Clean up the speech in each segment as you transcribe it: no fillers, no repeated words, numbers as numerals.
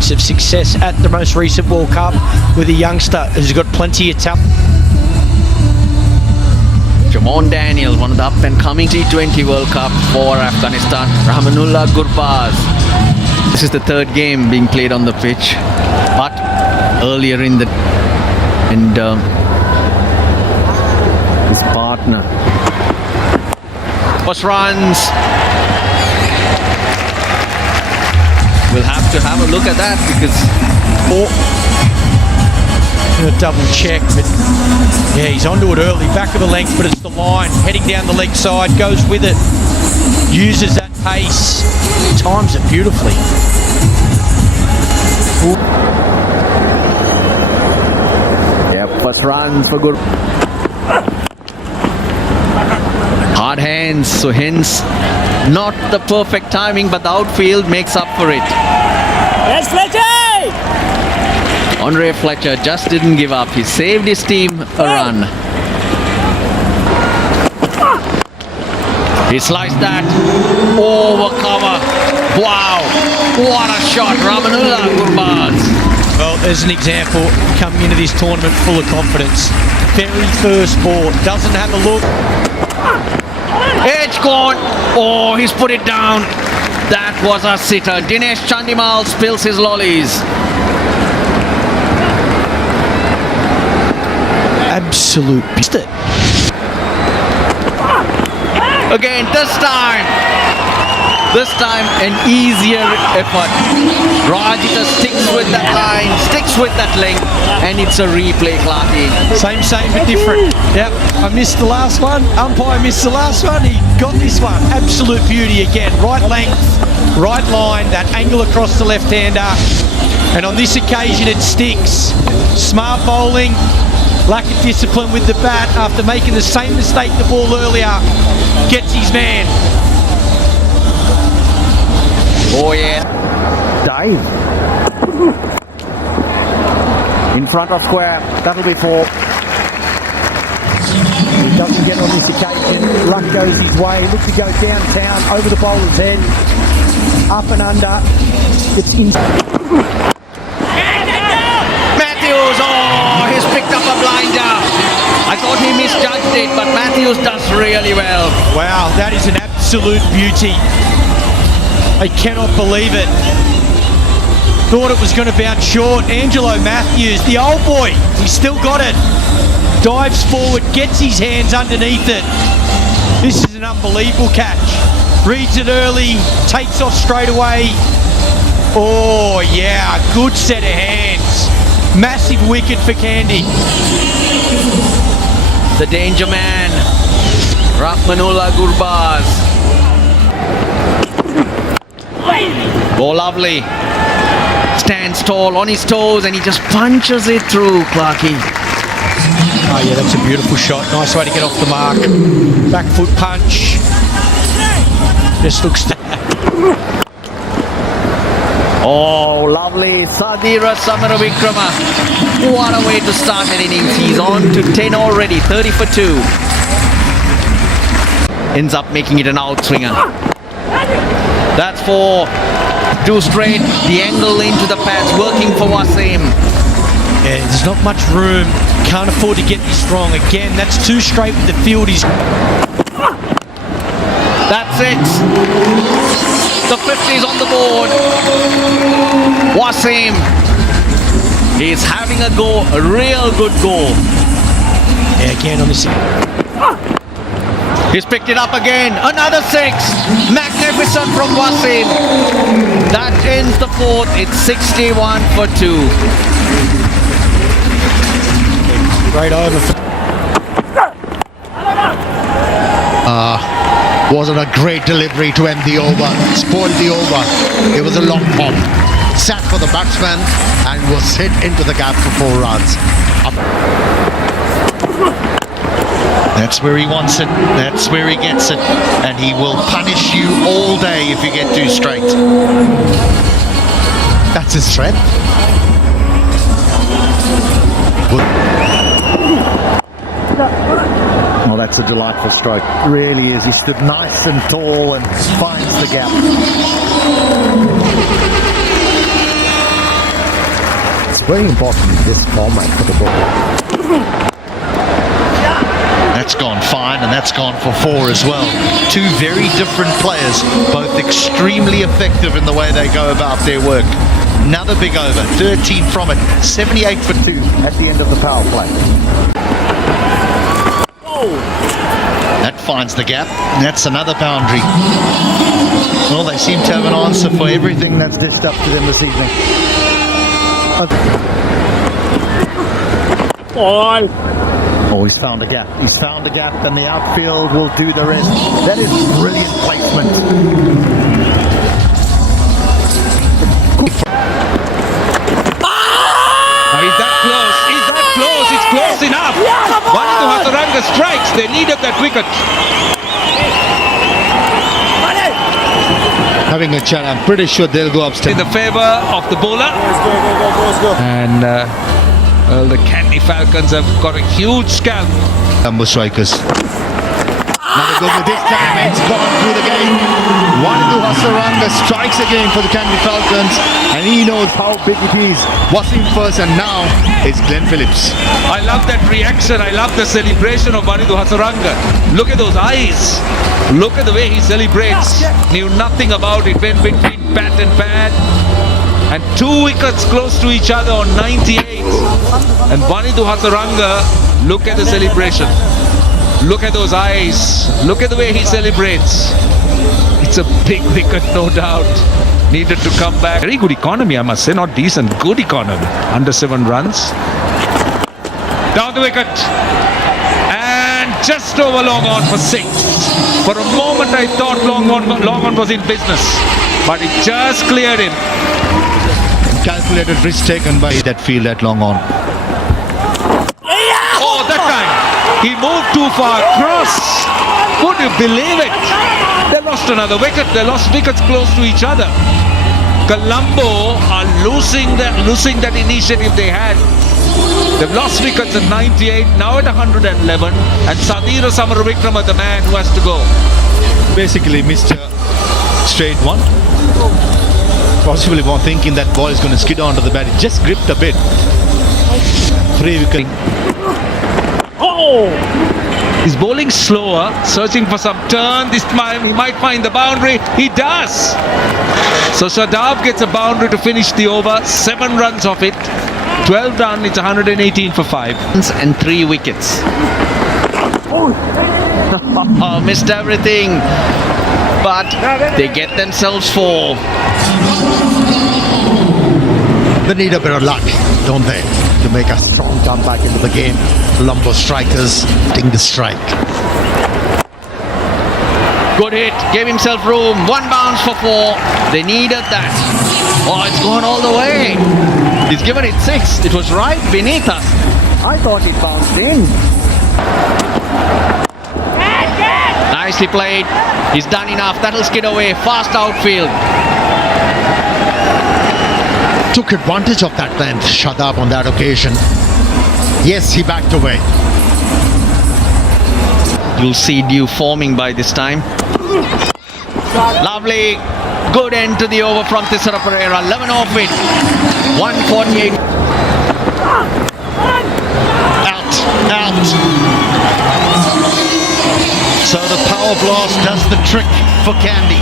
experience of success at the most recent World Cup with a youngster who's got plenty of talent. Jamon Daniels, one of the up-and-coming T20 World Cup for Afghanistan. Rahmanullah Gurbaz. This is the third game being played on the pitch, but earlier in the his partner. First runs. We'll have to have a look at that because Gonna double check, but yeah, he's onto it early, back of the length, but it's the line, heading down the leg side, goes with it, uses that pace, times it beautifully. Yeah, first runs for good. Hard hands, so hence not the perfect timing, but the outfield makes up for it. Yes, Fletcher! Andre Fletcher just didn't give up. He saved his team a run. He sliced that over cover. Wow, what a shot, Rahmanullah Gurbaz. Well, there's an example coming into this tournament full of confidence. Very first ball, doesn't have a look. Edge gone. Oh, he's put it down. That was a sitter. Dinesh Chandimal spills his lollies. Absolute pissed it. Again, this time an easier effort. Rajita sticks with that line, sticks with that length, and it's a replay, Clarky. Same but different. Yep, I missed the last one. Umpire missed the last one. He got this one. Absolute beauty again. Right length, right line, that angle across the left-hander. And on this occasion, it sticks. Smart bowling. Lack of discipline with the bat after making the same mistake the ball earlier. Gets his man. Oh yeah. Dive. In front of square. That'll be 4. He doesn't get on this occasion. Luck goes his way. Looks to go downtown over the bowler's head. Up and under. It's inside. He's picked up a blinder. I thought he misjudged it, but Matthews does really well. Wow, that is an absolute beauty. I cannot believe it. Thought it was going to bounce short. Angelo Matthews, the old boy, he's still got it. Dives forward, gets his hands underneath it. This is an unbelievable catch. Reads it early, takes off straight away. Oh yeah, good set of hands. Massive wicket for Kandy. The danger man, Rahmanullah Gurbaz. Oh, lovely. Stands tall on his toes and he just punches it through, Clarky. Oh yeah, that's a beautiful shot. Nice way to get off the mark. Back foot punch. Just looks... Oh, lovely. Sadira Samaravikrama. What a way to start an innings. He's on to 10 already. 30 for 2. Ends up making it an outswinger. That's for 2 straight. The angle into the pads working for Wasim. Yeah, there's not much room. Can't afford to get this wrong. Again, that's 2 straight with the field. That's it. The 50's on the board. Wasim is having a go, a real good go. Yeah, again on this. He's picked it up again. Another 6. Magnificent from Wasim. That ends the 4th. It's 61 for 2. Great over. Wasn't a great delivery to end the over. Spoiled the over. It was a long pop. Sat for the batsman and was hit into the gap for 4 runs. That's where he wants it. That's where he gets it. And he will punish you all day if you get too straight. That's his strength. Oh, that's a delightful stroke. Really is. He stood nice and tall and finds the gap. Very important this format for the ball. That's gone fine, and that's gone for 4 as well. Two very different players, both extremely effective in the way they go about their work. Another big over, 13 from it, 78 for 2 At the end of the power play. That finds the gap. That's another boundary. Well, they seem to have an answer for everything that's Dished up to them this evening. Oh, he's found a gap. He's found a gap, and the outfield will do the rest. That is brilliant placement. Is that close? Is that close? It's close enough. Vanidhu Hasaranga strikes. They needed that wicket. having a chat. I'm pretty sure they'll go upstairs. In the favour of the bowler. And well, the Kandy Falcons have got a huge scalp. Number strikers. Another good with this time, it's gone through the game. Vanidhu Hasaranga strikes again for the Kandy Falcons, and he knows how big it is. Wasim first, and now it's Glenn Phillips. I love that reaction. I love the celebration of Vanidhu Hasaranga. Look at those eyes. Look at the way he celebrates. Knew nothing about it. Went between bat and pad. And 2 wickets close to each other on 98. And Vanidhu Hasaranga, look at the celebration. Look at those eyes. Look at the way he celebrates. It's a big wicket, no doubt. Needed to come back. Very good economy, I must say. Not decent, good economy. Under 7 runs. Down the wicket. And just over long on for 6. For a moment I thought long on was in business. But it just cleared him. Calculated risk taken by that field at long on. Oh, that time he moved too far across. Would you believe it? They lost another wicket. They lost wickets close to each other. Colombo are losing that initiative they had. They've lost wickets at 98, now at 111, and Sadira Samaravikrama, the man who has to go. Basically missed a straight one. Possibly more thinking that ball is going to skid onto the bat. It just gripped a bit. 3 wicket. He's bowling slower, searching for some turn. This time he might find the boundary. He does. So Shadab gets a boundary to finish the over. 7 runs off it. 12 done. It's 118 for 5. And 3 wickets. Oh, missed everything. But they get themselves 4. They need a bit of luck, don't they, to make a strong comeback into the game. Colombo strikers getting the strike. Good hit, gave himself room. 1 bounce for 4. They needed that. Oh, it's gone all the way. He's given it 6. It was right beneath us. I thought it bounced in. Nicely played. He's done enough. That'll skid away. Fast outfield. Took advantage of that length, Shadab, on that occasion. Yes, he backed away. You'll see dew forming by this time. Lovely. Good end to the over from Thisara Pereira. 11 off it. 148. Out. So the power blast does the trick for Kandy.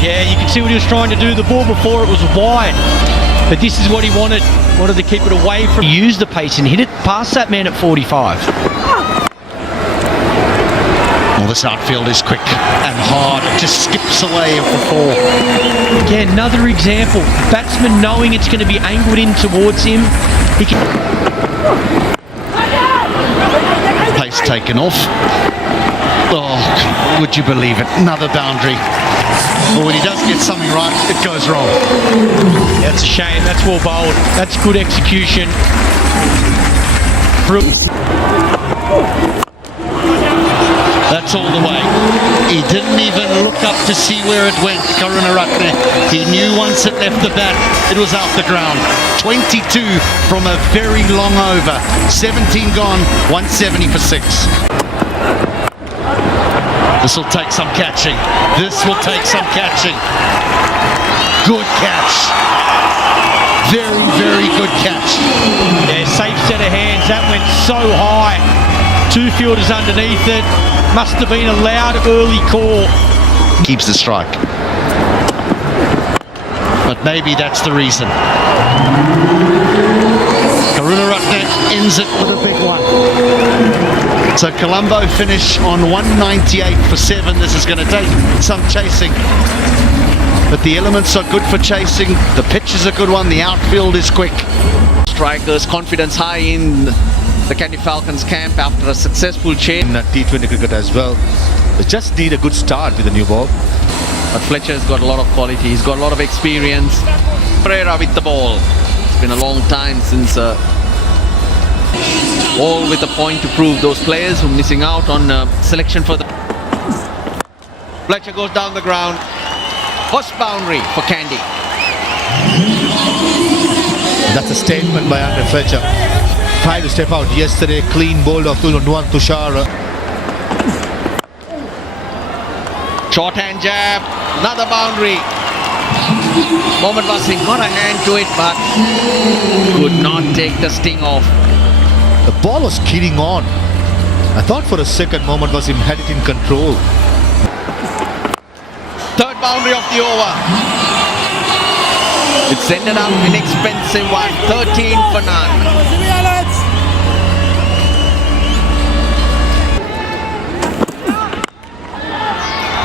Yeah, you can see what he was trying to do. The ball before it was wide. But this is what he wanted. Wanted to keep it away from... He used the pace and hit it past that man at 45. Well, this outfield is quick and hard. It just skips away for 4. Yeah, another example. The batsman knowing it's going to be angled in towards him. He can... Pace taken off. Oh, would you believe it? Another boundary. But when he does get something right, it goes wrong. That's a shame. That's well bowled. That's good execution. That's all the way. He didn't even look up to see where it went, Karunaratne. He knew once it left the bat, it was out the ground. 22 from a very long over. 17 gone, 170 for 6. This will take some catching. This will take some catching. Good catch. Very, very good catch. Yeah, safe set of hands. That went so high. Two fielders underneath it. Must have been a loud early call. Keeps the strike. But maybe that's the reason. Karunaratne ends it with a big one. So Colombo finish on 198 for 7. This is going to take some chasing. But the elements are good for chasing. The pitch is a good one. The outfield is quick. Strikers, confidence high in the Kandy Falcons camp after a successful change. In T20 cricket as well. They just need a good start with the new ball. But Fletcher's got a lot of quality. He's got a lot of experience. Pereira with the ball. It's been a long time since all with a point to prove those players who are missing out on selection for the... Fletcher goes down the ground. First boundary for Kandy. That's a statement by Andre Fletcher. Tried to step out yesterday, clean bowled off to Nuwan Tushar. Short-hand jab, another boundary. Mohammad Wasim got a hand to it, but could not take the sting off. The ball was skidding on. I thought for a second Mohammad Wasim had it in control. Third boundary of the over. It's ended up an expensive one, 13 for none.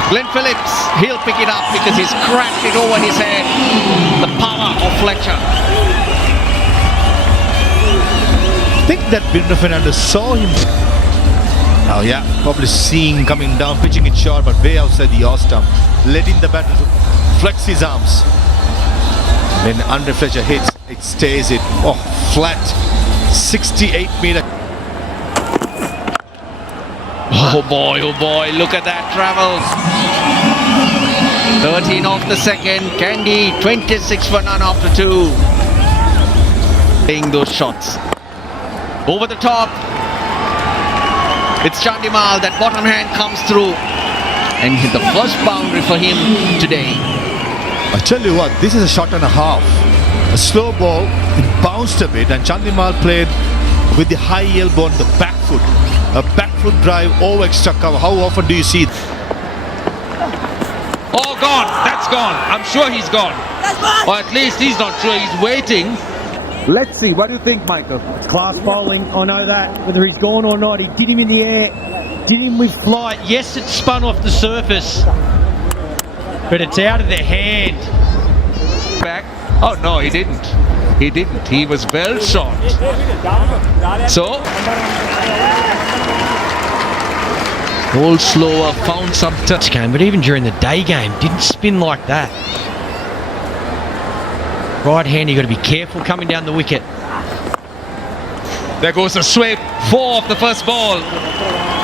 Glenn Phillips, he'll pick it up because he's cracked it over his head. The power of Fletcher. I think that Binder Fernandez saw him. Oh yeah, probably seeing coming down, pitching it short, but way outside the off stump, letting the batter flex his arms. When Andre Fletcher hits, it stays it. Oh, flat, 68 meter. Oh boy, look at that travel. 13 off the second. Kandy, 26 for none after 2. Playing those shots. Over the top. It's Chandimal. That bottom hand comes through. And hit the first boundary for him today. I tell you what, this is a shot and a half. A slow ball, it bounced a bit, and Chandimal played with the high elbow on the back foot. A back foot drive over extra cover. How often do you see it? Oh, gone. That's gone. I'm sure he's gone. Or at least he's not sure. He's waiting. Let's see. What do you think, Michael? It's class bowling, I know that. Whether he's gone or not, he did him in the air, did him with flight. Yes, it spun off the surface, but it's out of their hand. Back. Oh, no, he didn't. He didn't. He was well shot. So, ball slower, found some touch. Game, but even during the day game, didn't spin like that. Right hand, you got to be careful coming down the wicket. There goes a sweep. 4 off the first ball.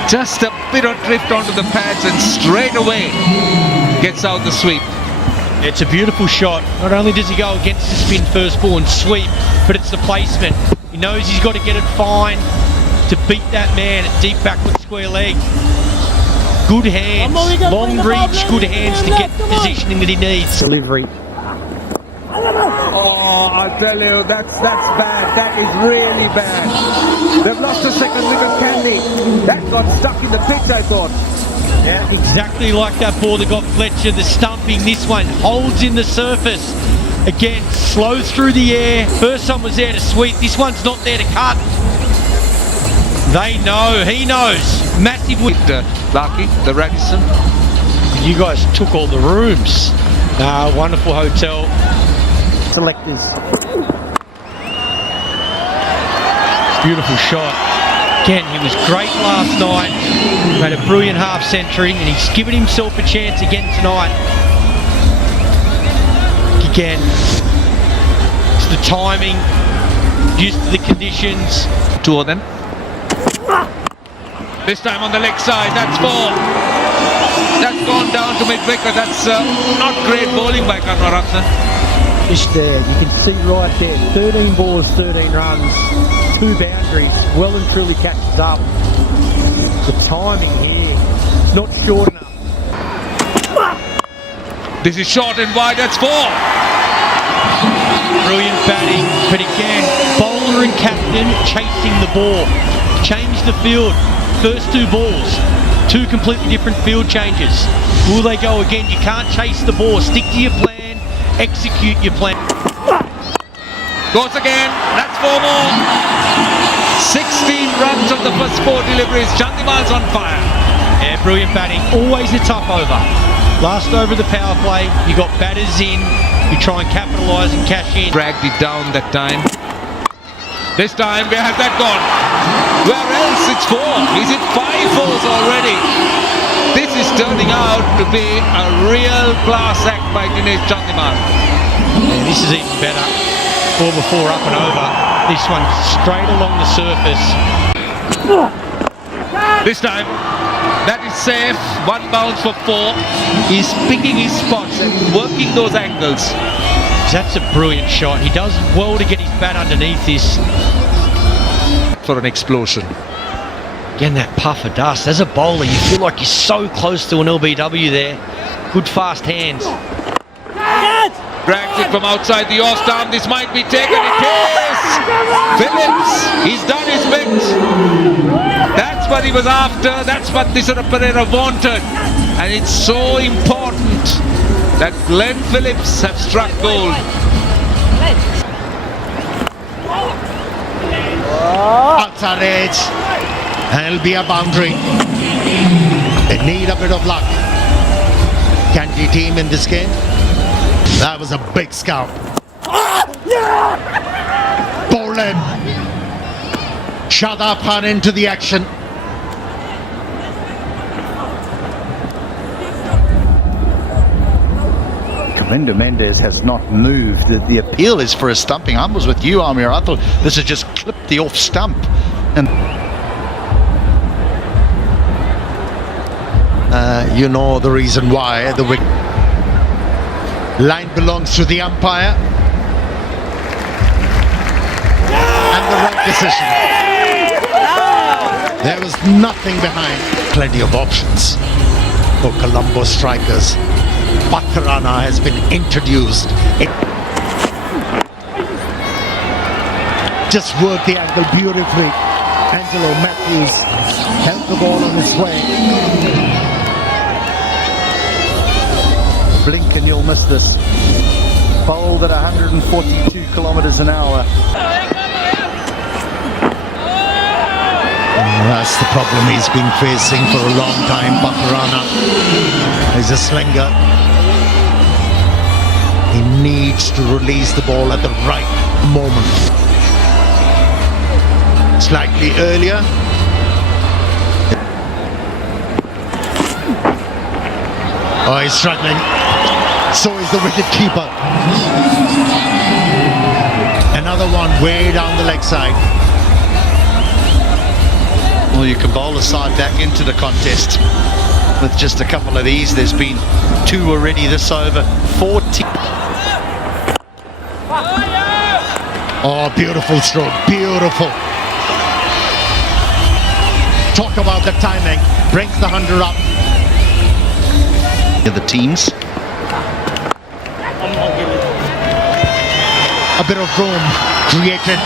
Just a bit of drift onto the pads and straight away gets out the sweep. It's a beautiful shot. Not only does he go against the spin first ball and sweep, but it's the placement. He knows he's got to get it fine to beat that man at deep backward square leg. Good hands, long reach, good hands to get the positioning that he needs. Delivery. Oh, I tell you, that's bad. That is really bad. They've lost a second wicket, Kandy. That got stuck in the pitch, I thought. Yeah, exactly like that ball that got Fletcher. The stumping, this one holds in the surface. Again, slows through the air. First one was there to sweep. This one's not there to cut. They know, he knows. Massive with Lucky, the Radisson. You guys took all the rooms. Wonderful hotel. Selectors. Beautiful shot. Again, he was great last night. Made a brilliant half century, and he's given himself a chance again tonight. Again, it's the timing, used to the conditions. 2 of them. This time on the leg side, that's 4. That's gone down to mid-wicket. That's not great bowling by Karunaratne. Just there, you can see right there, 13 balls, 13 runs, 2 boundaries, well and truly catches up. The timing here, not short enough. This is short and wide, that's 4. Brilliant batting, but again, bowler and captain chasing the ball. Change the field. First two balls, two completely different field changes. Will they go again? You can't chase the ball. Stick to your plan, execute your plan. Goes again. That's 4 more. 16 runs on the first 4 deliveries. Chandimal's on fire. Yeah, brilliant batting. Always a tough over. Last over the power play, you got batters in. You try and capitalise and cash in. Dragged it down that time. This time, where has that gone? Where else? It's 4. Is it 5 fours already? This is turning out to be a real class act by Dinesh Chandimal. Yeah, this is even better. 4 before up and over. This one straight along the surface. This time, that is safe. 1 bounce for 4. He's picking his spots and working those angles. That's a brilliant shot. He does well to get his bat underneath this. For an explosion. Again, that puff of dust. As a bowler, you feel like you're so close to an LBW there. Good fast hands. Drags it from outside the off stump. This might be taken. It is! Phillips, he's done his bit. That's what he was after. That's what Nisara Pereira wanted. And it's so important that Glenn Phillips have struck gold. Outside edge. And it'll be a boundary. They need a bit of luck. Kandy team in this game. That was a big scout. Bowling. Shadapan into the action. Kavinda Mendes has not moved. The appeal is for a stumping. I was with you, Amir. I thought this had just clipped the off stump. And you know the reason why. The line belongs to the umpire. And the right decision. There was nothing behind. Plenty of options for Colombo strikers. Patharana has been introduced. Just worked the angle beautifully. Angelo Matthews held the ball on his way. blink and you'll miss this. Bowled at 142 kilometers an hour. That's the problem he's been facing for a long time. Patharana is a slinger. He needs to release the ball at the right moment. Slightly earlier. Oh, he's struggling. So is the wicket keeper. Another one way down the leg side. Well, you can bowl a side back into the contest with just a couple of these. There's been 2 already this over. 40. Oh, beautiful stroke, beautiful. Talk about the timing, brings the 100 up. The teams. A bit of room created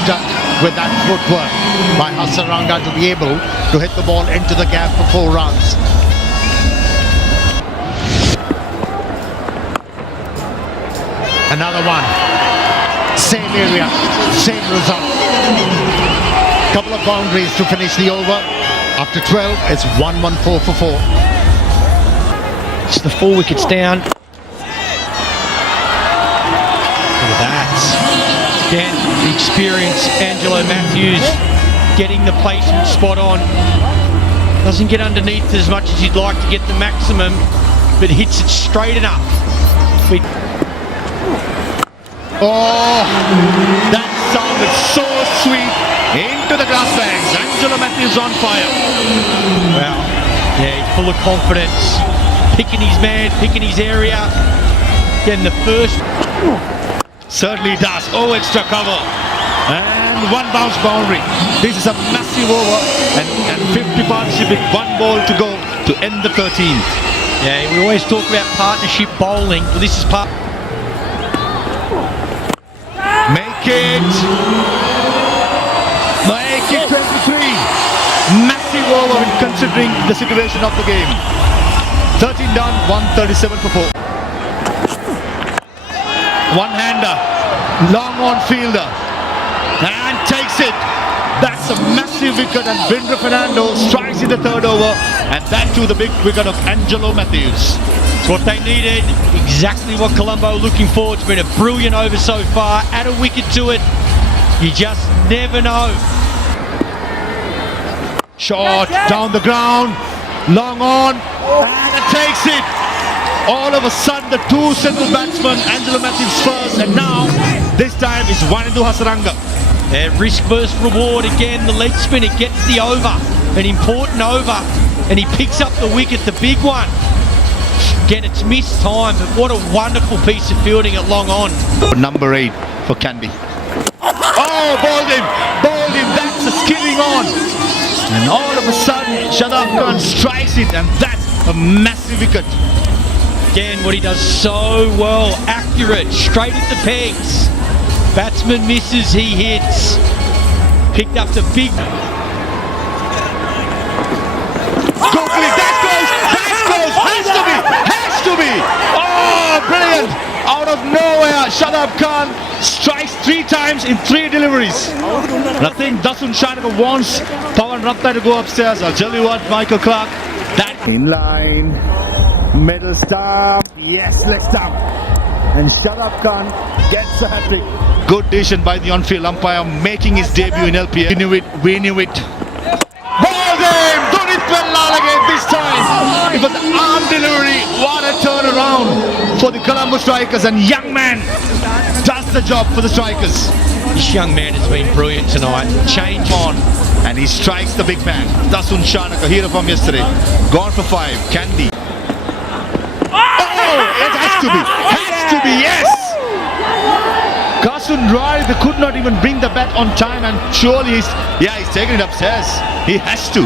with that footwork by Hasaranga to be able to hit the ball into the gap for 4 runs. Another one. Same area, same result. Couple of boundaries to finish the over. After 12, it's 1-1-4 for 4. It's the 4 wickets down. Look at that. Again, the experience, Angelo Matthews getting the placement spot on. Doesn't get underneath as much as you'd like to get the maximum, but hits it straight enough. Oh, that sounded so sweet. Into the grass bags. Angelo Matthews on fire. Wow. Yeah, he's full of confidence. Picking his man, picking his area. Getting the first. Certainly does. Oh, extra cover. And 1 bounce boundary. This is a massive over. And 50 partnership with 1 ball to go to end the 13th. Yeah, we always talk about partnership bowling. Well, this is part. it. Make it 23. Massive over considering the situation of the game. 13 down, 137 for 4. One-hander, long on fielder, and takes it. That's a massive wicket, and Binder Fernando strikes in the third over, and that too the big wicket of Angelo Matthews. It's what they needed, exactly what Colombo are looking for. It's been a brilliant over so far. Add a wicket to it, you just never know. Shot down the ground, long on, and it takes it. All of a sudden, the two central batsmen, Angelo Matthews first, and now this time is Wanindu Hasaranga. Risk versus reward again. The leg spinner gets the over, an important over, and he picks up the wicket, the big one. Again, it's missed time, but what a wonderful piece of fielding at long on. Number 8 for Kandy. Oh, bowled him, that's a skilling on. And all of a sudden, Shadab Khan strikes it, and that's a massive wicket. Again, what he does so well, accurate, straight at the pegs. Batsman misses, he hits. Picked up the big... Quickly, that goes, has to be. Oh, brilliant. Out of nowhere, Shadab Khan strikes 3 times in 3 deliveries. And I think Dasun Shanaka wants Pawan Ratna to go upstairs. I'll tell you what, Michael Clark, that... In line, middle stump, yes, leg stump. And Shadab Khan gets a hat-trick. Good decision by the on-field umpire, making his debut in LPL. We knew it. Ball game! Dunit Pellal again this time. It was an arm delivery. What a turnaround for the Colombo strikers. And young man does the job for the strikers. This young man has been brilliant tonight. Change on. And he strikes the big man. Dasun Shanaka, hero from yesterday. Gone for 5. Kandy. Oh! It has to be. Has to be, yes! Kasun Roy, they could not even bring the bat on time, and surely he's taking it upstairs. He has to.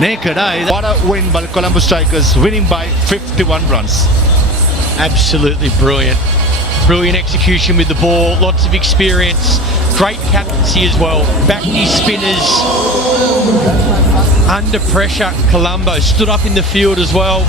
Naked eye. What a win by the Colombo strikers, winning by 51 runs. Absolutely brilliant. Brilliant execution with the ball, lots of experience, great captaincy as well. Back these spinners. Under pressure, Colombo stood up in the field as well.